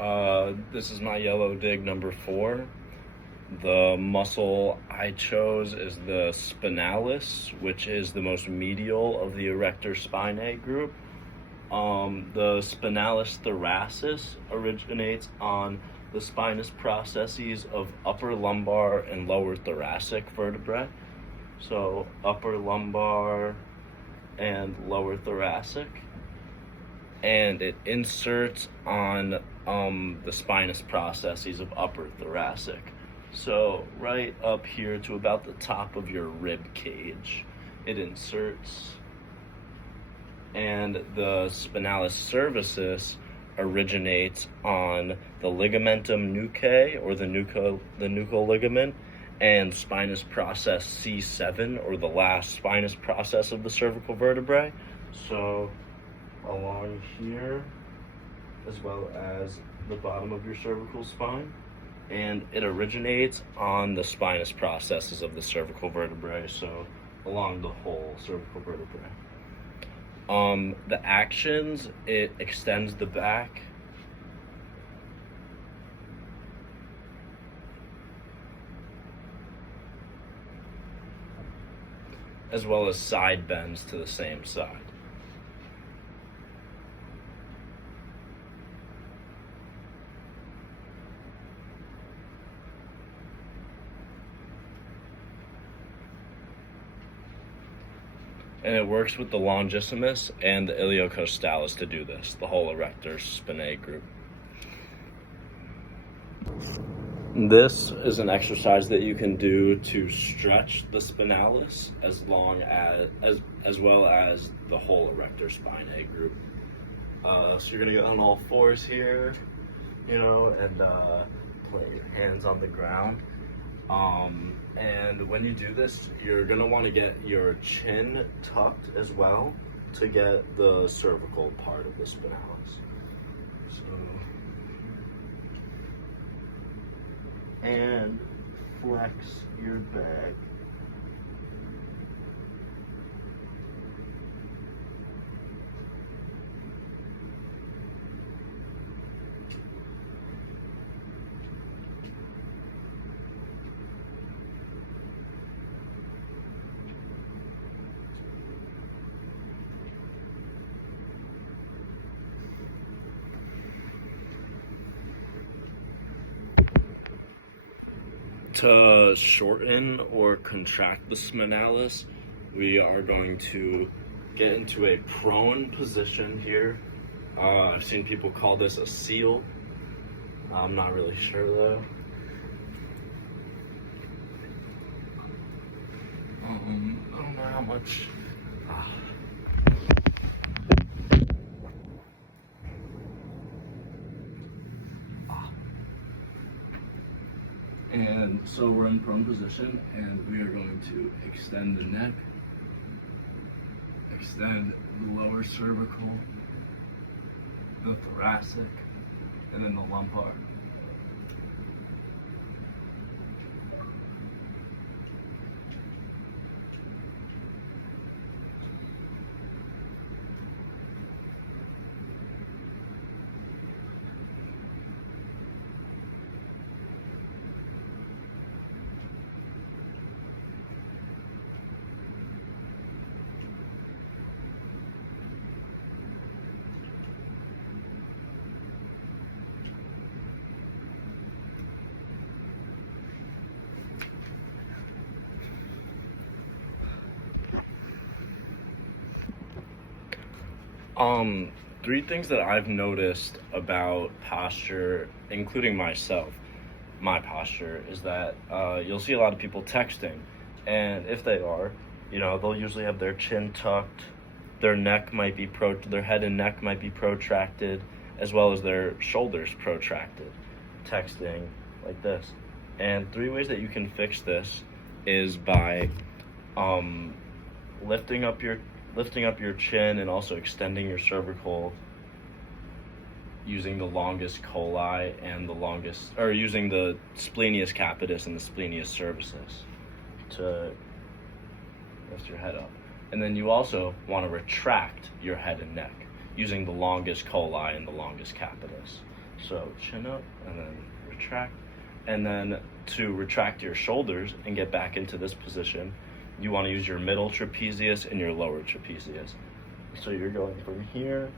This is my Yellowdig number 4. The muscle I chose is the spinalis, which is the most medial of the erector spinae group. The spinalis thoracis originates on the spinous processes of upper lumbar and lower thoracic vertebrae. So upper lumbar and lower thoracic. And it inserts on the spinous processes of upper thoracic. So right up here to about the top of your rib cage, it inserts. And the spinalis cervicis originates on the ligamentum nuchae, or the nuchal ligament, and spinous process C7, or the last spinous process of the cervical vertebrae. So along here, as well as the bottom of your cervical spine, and it originates on the spinous processes of the cervical vertebrae, so along the whole cervical vertebrae. The actions, it extends the back, as well as side bends to the same side. And it works with the longissimus and the iliocostalis to do this, the whole erector spinae group. This is an exercise that you can do to stretch the spinalis as well as the whole erector spinae group. So you're gonna get on all fours here, and put your hands on the ground. And when you do this, you're gonna want to get your chin tucked as well to get the cervical part of the spinalis. And flex your back. To shorten or contract the spinalis, we are going to get into a prone position here. I've seen people call this a seal. I'm not really sure though. I don't know how much. And so we're in prone position, and we are going to extend the neck, extend the lower cervical, the thoracic, and then the lumbar. Three things that I've noticed about posture, including myself, my posture, is that you'll see a lot of people texting, and if they are, they'll usually have their chin tucked, their head and neck might be protracted, as well as their shoulders protracted, texting like this. And 3 ways that you can fix this is by lifting up your chin and also extending your cervical using the longus colli and using the splenius capitis and the splenius cervicis to lift your head up. And then you also want to retract your head and neck using the longus colli and the longus capitis So chin up and then retract. And then to retract your shoulders and get back into this position, you want to use your middle trapezius and your lower trapezius. So you're going from here,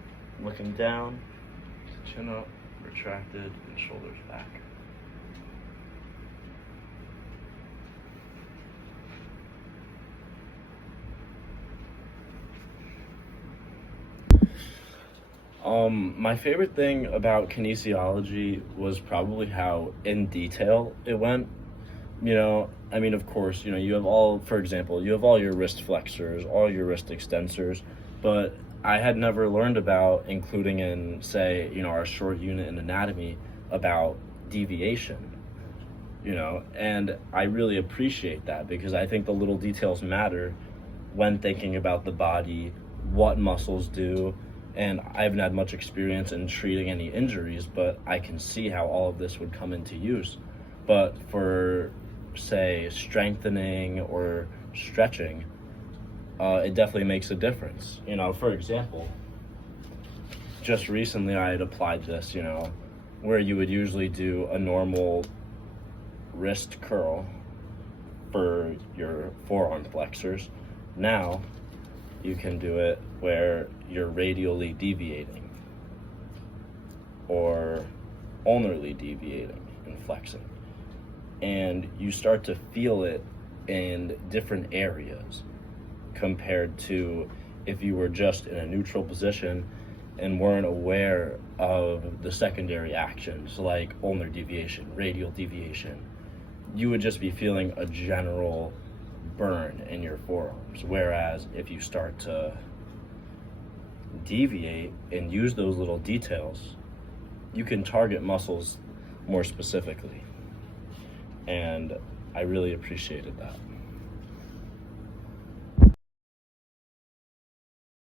looking down, chin up, retracted, and shoulders back. My favorite thing about kinesiology was probably how in detail it went. I mean, of course, you have for example, you have all your wrist flexors, all your wrist extensors, but I had never learned about including in, say, our short unit in anatomy about deviation, and I really appreciate that because I think the little details matter when thinking about the body, what muscles do. And I haven't had much experience in treating any injuries, but I can see how all of this would come into use. But for, say, strengthening or stretching, it definitely makes a difference. For example, just recently I had applied this, where you would usually do a normal wrist curl for your forearm flexors. Now you can do it where you're radially deviating or ulnarly deviating and flexing. And you start to feel it in different areas compared to if you were just in a neutral position and weren't aware of the secondary actions like ulnar deviation, radial deviation. You would just be feeling a general burn in your forearms. Whereas if you start to deviate and use those little details, you can target muscles more specifically. And I really appreciated that.